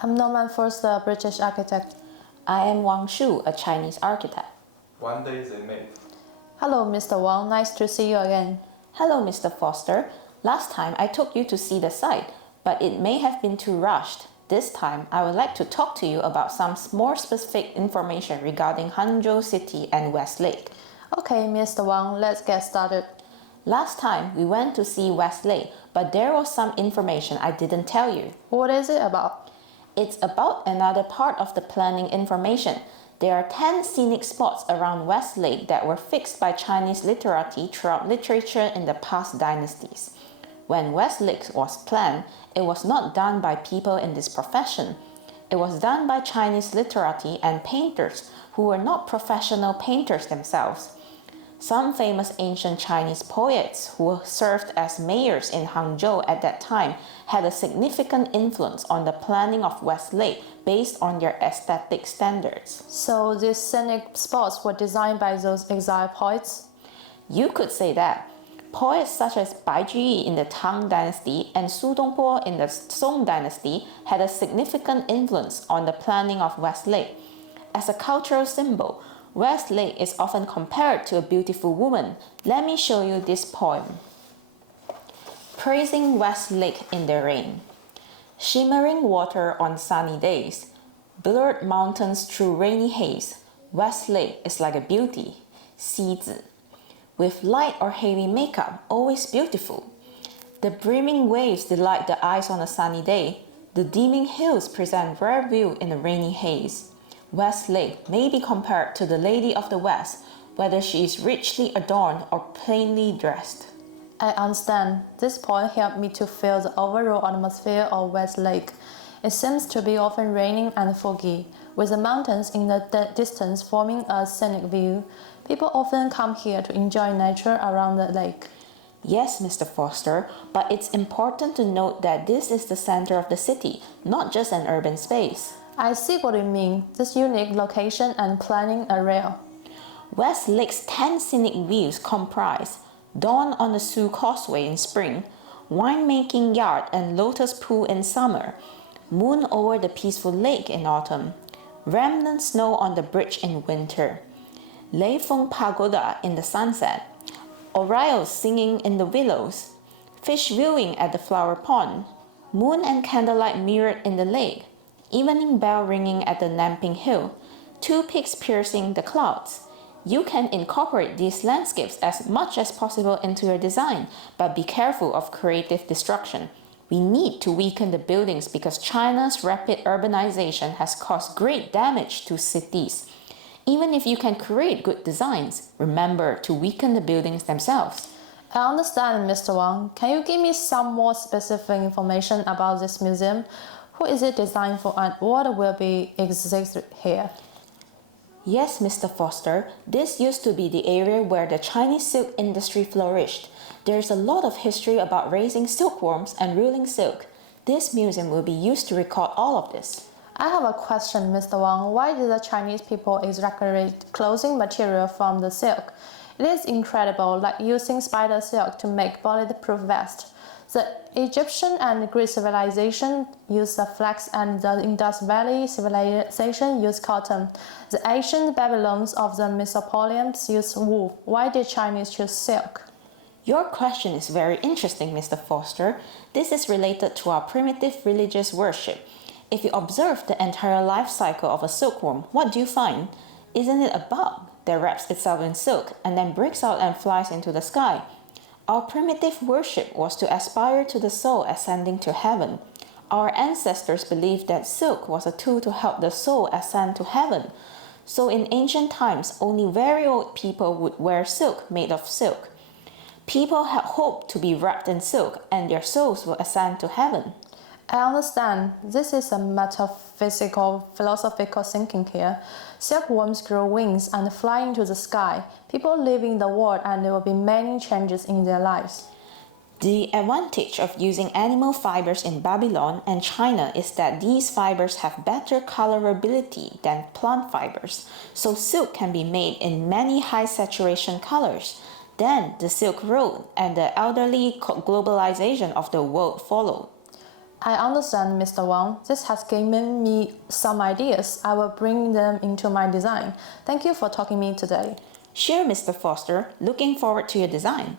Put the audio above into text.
I'm Norman Foster, a British architect. I am Wang Shu, a Chinese architect. One day they met. Hello, Mr. Wang. Nice to see you again. Hello, Mr. Foster. Last time I took you to see the site, but it may have been too rushed. This time, I would like to talk to you about some more specific information regarding Hangzhou City and Westlake. Okay, Mr. Wang, let's get started. Last time, we went to see Westlake, but there was some information I didn't tell you. What is it about? It's about another part of the planning information. There are 10 scenic spots around Westlake that were fixed by Chinese literati throughout literature in the past dynasties. When Westlake was planned, it was not done by people in this profession. It was done by Chinese literati and painters who were not professional painters themselves. Some famous ancient Chinese poets who served as mayors in Hangzhou at that time had a significant influence on the planning of Westlake based on their aesthetic standards. So these scenic spots were designed by those exiled poets? You could say that. Poets such as Bai Juyi in the Tang Dynasty and Su Dongbo in the Song Dynasty had a significant influence on the planning of Westlake. As a cultural symbol, Westlake is often compared to a beautiful woman. Let me show you this poem. Praising Westlake in the rain. Shimmering water on sunny days, blurred mountains through rainy haze. Westlake is like a beauty, 西子. With light or heavy makeup, always beautiful. The brimming waves delight the eyes on a sunny day. The dimming hills present rare view in a rainy haze. Westlake may be compared to the Lady of the West, whether she is richly adorned or plainly dressed. I understand. This point helped me to feel the overall atmosphere of Westlake. It seems to be often raining and foggy, with the mountains in the distance forming a scenic view. People often come here to enjoy nature around the lake. Yes, Mr. Foster, but it's important to note that this is the center of the city, not just an urban space. I see what you mean. This unique location and planning are real. Westlake's 10 scenic views comprise Dawn on the Sioux Causeway in spring, Winemaking Yard and Lotus Pool in summer, Moon over the peaceful lake in autumn, Remnant snow on the bridge in winter, Leifeng Pagoda in the sunset, orioles singing in the willows, fish viewing at the flower pond, moon and candlelight mirrored in the lake, evening bell ringing at the Namping Hill, two peaks piercing the clouds. You can incorporate these landscapes as much as possible into your design, but be careful of creative destruction. We need to weaken the buildings because China's rapid urbanization has caused great damage to cities. Even if you can create good designs, remember to weaken the buildings themselves. I understand, Mr. Wang. Can you give me some more specific information about this museum? Who is it designed for and what will be exhibited here? Yes, Mr. Foster, this used to be the area where the Chinese silk industry flourished. There's a lot of history about raising silkworms and ruling silk. This museum will be used to record all of this. I have a question, Mr. Wang. Why did the Chinese people exaggerate clothing material from the silk? It is incredible, like using spider silk to make bulletproof vest. The Egyptian and Greek civilization used the flax and the Indus Valley civilization used cotton. The ancient Babylons of the Mesopotamians used wool. Why did Chinese choose silk? Your question is very interesting, Mr. Foster. This is related to our primitive religious worship. If you observe the entire life cycle of a silkworm, what do you find? Isn't it a bug that wraps itself in silk and then breaks out and flies into the sky? Our primitive worship was to aspire to the soul ascending to heaven. Our ancestors believed that silk was a tool to help the soul ascend to heaven. So in ancient times, only very old people would wear silk made of silk. People had hoped to be wrapped in silk and their souls will ascend to heaven. I understand. This is a metaphysical, philosophical thinking here. Silkworms grow wings and fly into the sky. People live in the world and there will be many changes in their lives. The advantage of using animal fibers in Babylon and China is that these fibers have better colorability than plant fibers, so silk can be made in many high saturation colors. Then the Silk Road and the elderly globalization of the world followed. I understand, Mr. Wang. This has given me some ideas. I will bring them into my design. Thank you for talking to me today. Sure, Mr. Foster. Looking forward to your design.